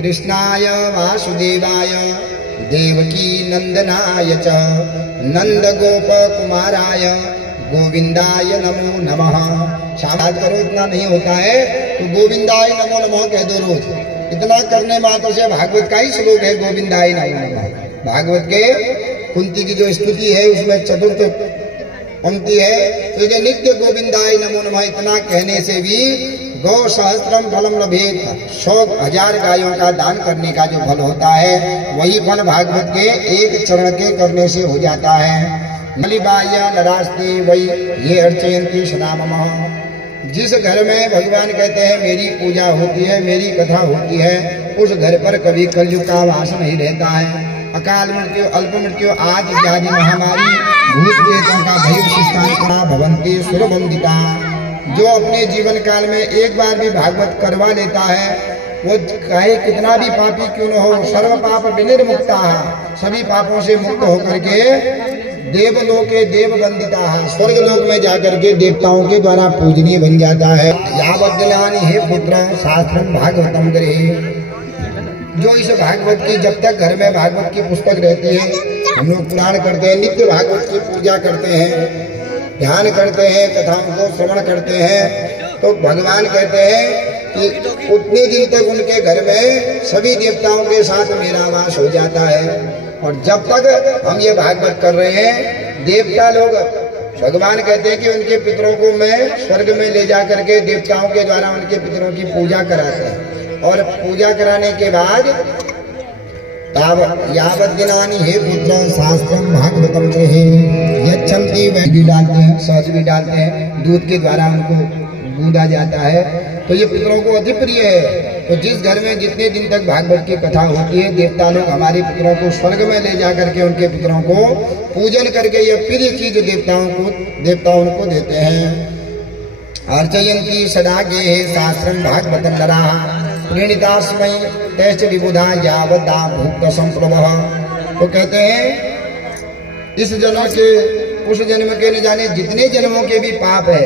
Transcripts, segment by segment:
कृष्णाय वासुदेवाय देवकी नंदनाय च नंद गोप कुमाराय गोविंदाय नमो नमः। शाबाश करो, इतना नहीं होता है तो गोविंदाय नमो नमः कह दो रोज। इतना करने मात्र से भागवत का ही श्लोक है गोविंदाय नमो नमः। भागवत के कुंती की जो स्तुति है उसमें चतुर्थ पंक्ति है, तो ये नित्य गोविंदाय नमो नमः इतना कहने से भी गौ सहस्त्रम फलम लभेत, 100,000 गायों का दान करने का जो फल होता है वही फल भागवत के एक चरण के करने से हो जाता है। मलिबाय नरास्ते वही ये अर्चयंती सदा मम। जिस घर में भगवान कहते हैं मेरी पूजा होती है, मेरी कथा होती है, उस घर पर कभी कलयुग का वास नहीं रहता है। अकाल मृत्यु, अल्प मृत्यु, आदि इत्यादि महामारी, भूत प्रेतों का भय शिष्टान भवंती सुरबंदिता। जो अपने जीवन काल में एक बार भी भागवत करवा लेता है, वो चाहे कितना भी पापी क्यों न हो, सर्व पाप विनिर्मुक्ता, सभी पापों से मुक्त होकर के देवलोके देव वंदिता, स्वर्ग लोक में जाकर के देवताओं के द्वारा पूजनीय बन जाता है। यावद्दिनानि हे पुत्र शास्त्रम भागवतम गृहे। जो इस भागवत की, जब तक घर में भागवत की पुस्तक रहती है, हम लोग पुराण करते हैं, नित्य भागवत की पूजा करते हैं, ध्यान करते हैं, कथाओं को श्रवण करते हैं, तो भगवान कहते हैं कि उतने दिन तक उनके घर में सभी देवताओं के साथ मेरा वास हो जाता है। और जब तक हम ये भागवत कर रहे हैं, देवता लोग, भगवान कहते हैं कि उनके पितरों को मैं स्वर्ग में ले जा करके देवताओं के द्वारा उनके पितरों की पूजा कराते हैं। और पूजा कराने के बाद यावद्दिनानि हे पुत्र शास्त्रम भागवतम गृहे यच्छन्ति, वह भी डालते हैं, शहद भी डालते हैं, दूध के द्वारा उनको गूंदा जाता है, तो ये पितरों को अति प्रिय है। तो जिस घर में जितने दिन तक भागवत की कथा होती है, देवता लोग हमारे पितरों को स्वर्ग में ले जा करके उनके पितरों को पूजन करके ये प्रिय चीज देवताओं को देते हैं। अर्चयन्ति सदा गे शास्त्रम भागवतम नराः प्रणीतास्मै तैश्च विबुधा यावदा भुक्त संप्रभः। तो कहते हैं इस जन्म के उस जन्म के न जाने जितने जन्मों के भी पाप है,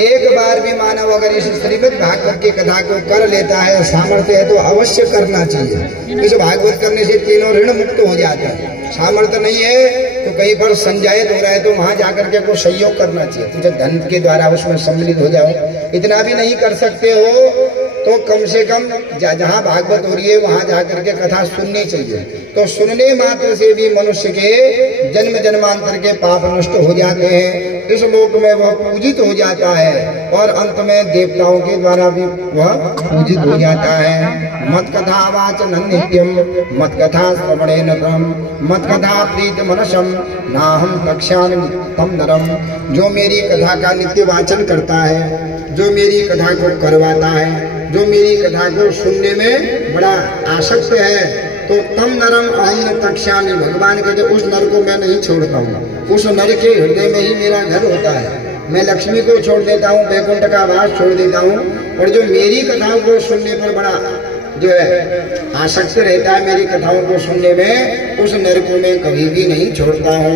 एक बार भी मानव अगर इस श्रीमद् भागवत की कथा को कर लेता है, सामर्थ्य है तो अवश्य करना चाहिए। इस भागवत करने से तीनों ऋण मुक्त हो जाते हैं। सामर्थ्य नहीं है तो कहीं पर संजायत हो रहा है तो वहां जाकर के को सहयोग करना चाहिए, तो जब धन के द्वारा उसमें सम्मिलित हो जाओ। इतना भी नहीं कर सकते हो तो कम से कम जहाँ भागवत हो रही है वहां जाकर के कथा सुननी चाहिए। तो सुनने मात्र से भी मनुष्य के जन्म जन्मांतर के पाप नष्ट हो जाते हैं, इस लोक में वह पूजित हो जाता है और अंत में देवताओं के द्वारा भी वह पूजित हो जाता है। मत कथा वाचन नित्यम मत कथा श्रवणेन मत कथा प्रीत मनसम नाहम कक्ष्यामि तम नरम। जो मेरी कथा का नित्य वाचन करता है, जो मेरी कथा को करवाता है, जो मेरी कथा को सुनने में बड़ा आसक्त है, तो तम नरम अहम तक्ष्यामि। भगवान कहते उस नर को मैं नहीं छोड़ता हूँ, उस नर के हृदय में ही मेरा घर होता है। मैं लक्ष्मी को छोड़ देता हूँ, वैकुंठ का वास छोड़ देता हूँ, और जो मेरी कथाओं को सुनने पर बड़ा जो है आसक्त रहता है, मेरी कथाओं को सुनने में, उस नर को मैं कभी भी नहीं छोड़ता हूँ।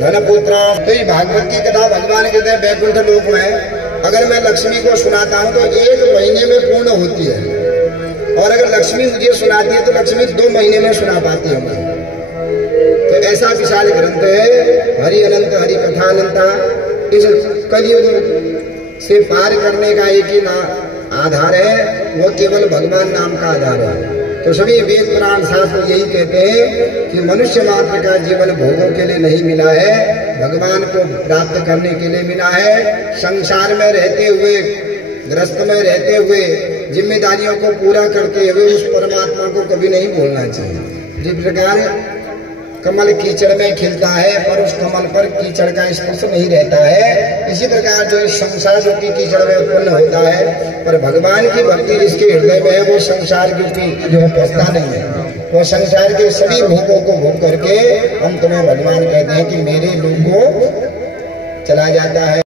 धनपुत्रा, तो ये भागवत की कथा भगवान कहते हैं वैकुंठ लोक में अगर मैं लक्ष्मी को सुनाता हूँ तो 1 महीने में पूर्ण होती है, और अगर लक्ष्मी मुझे सुनाती है तो लक्ष्मी 2 महीने में सुना पाती है मुझे। तो ऐसा विशाल ग्रंथ है हरि अनंत हरि कथा अनंता। इस कलयुग से पार करने का एक ही आधार है, वो केवल भगवान नाम का आधार है। तो सभी वेद पुराण शास्त्र यही कहते हैं कि मनुष्य मात्र का जीवन भोगों के लिए नहीं मिला है, भगवान को प्राप्त करने के लिए मिला है। संसार में रहते हुए, ग्रस्त में रहते हुए, जिम्मेदारियों को पूरा करते हुए उस परमात्मा को कभी नहीं भूलना चाहिए। जिस प्रकार कमल कीचड़ में खिलता है पर उस कमल पर कीचड़ का स्पर्श नहीं रहता है, इसी प्रकार जो इस संसार रूपी कीचड़ में उत्पन्न होता है, पर भगवान की भक्ति जिसके हृदय में है वो संसार रूपी जो है फंसता नहीं है, वो संसार के सभी भोगों को भोग करके अंत में भगवान कहते हैं कि मेरे लोग को चला जाता है।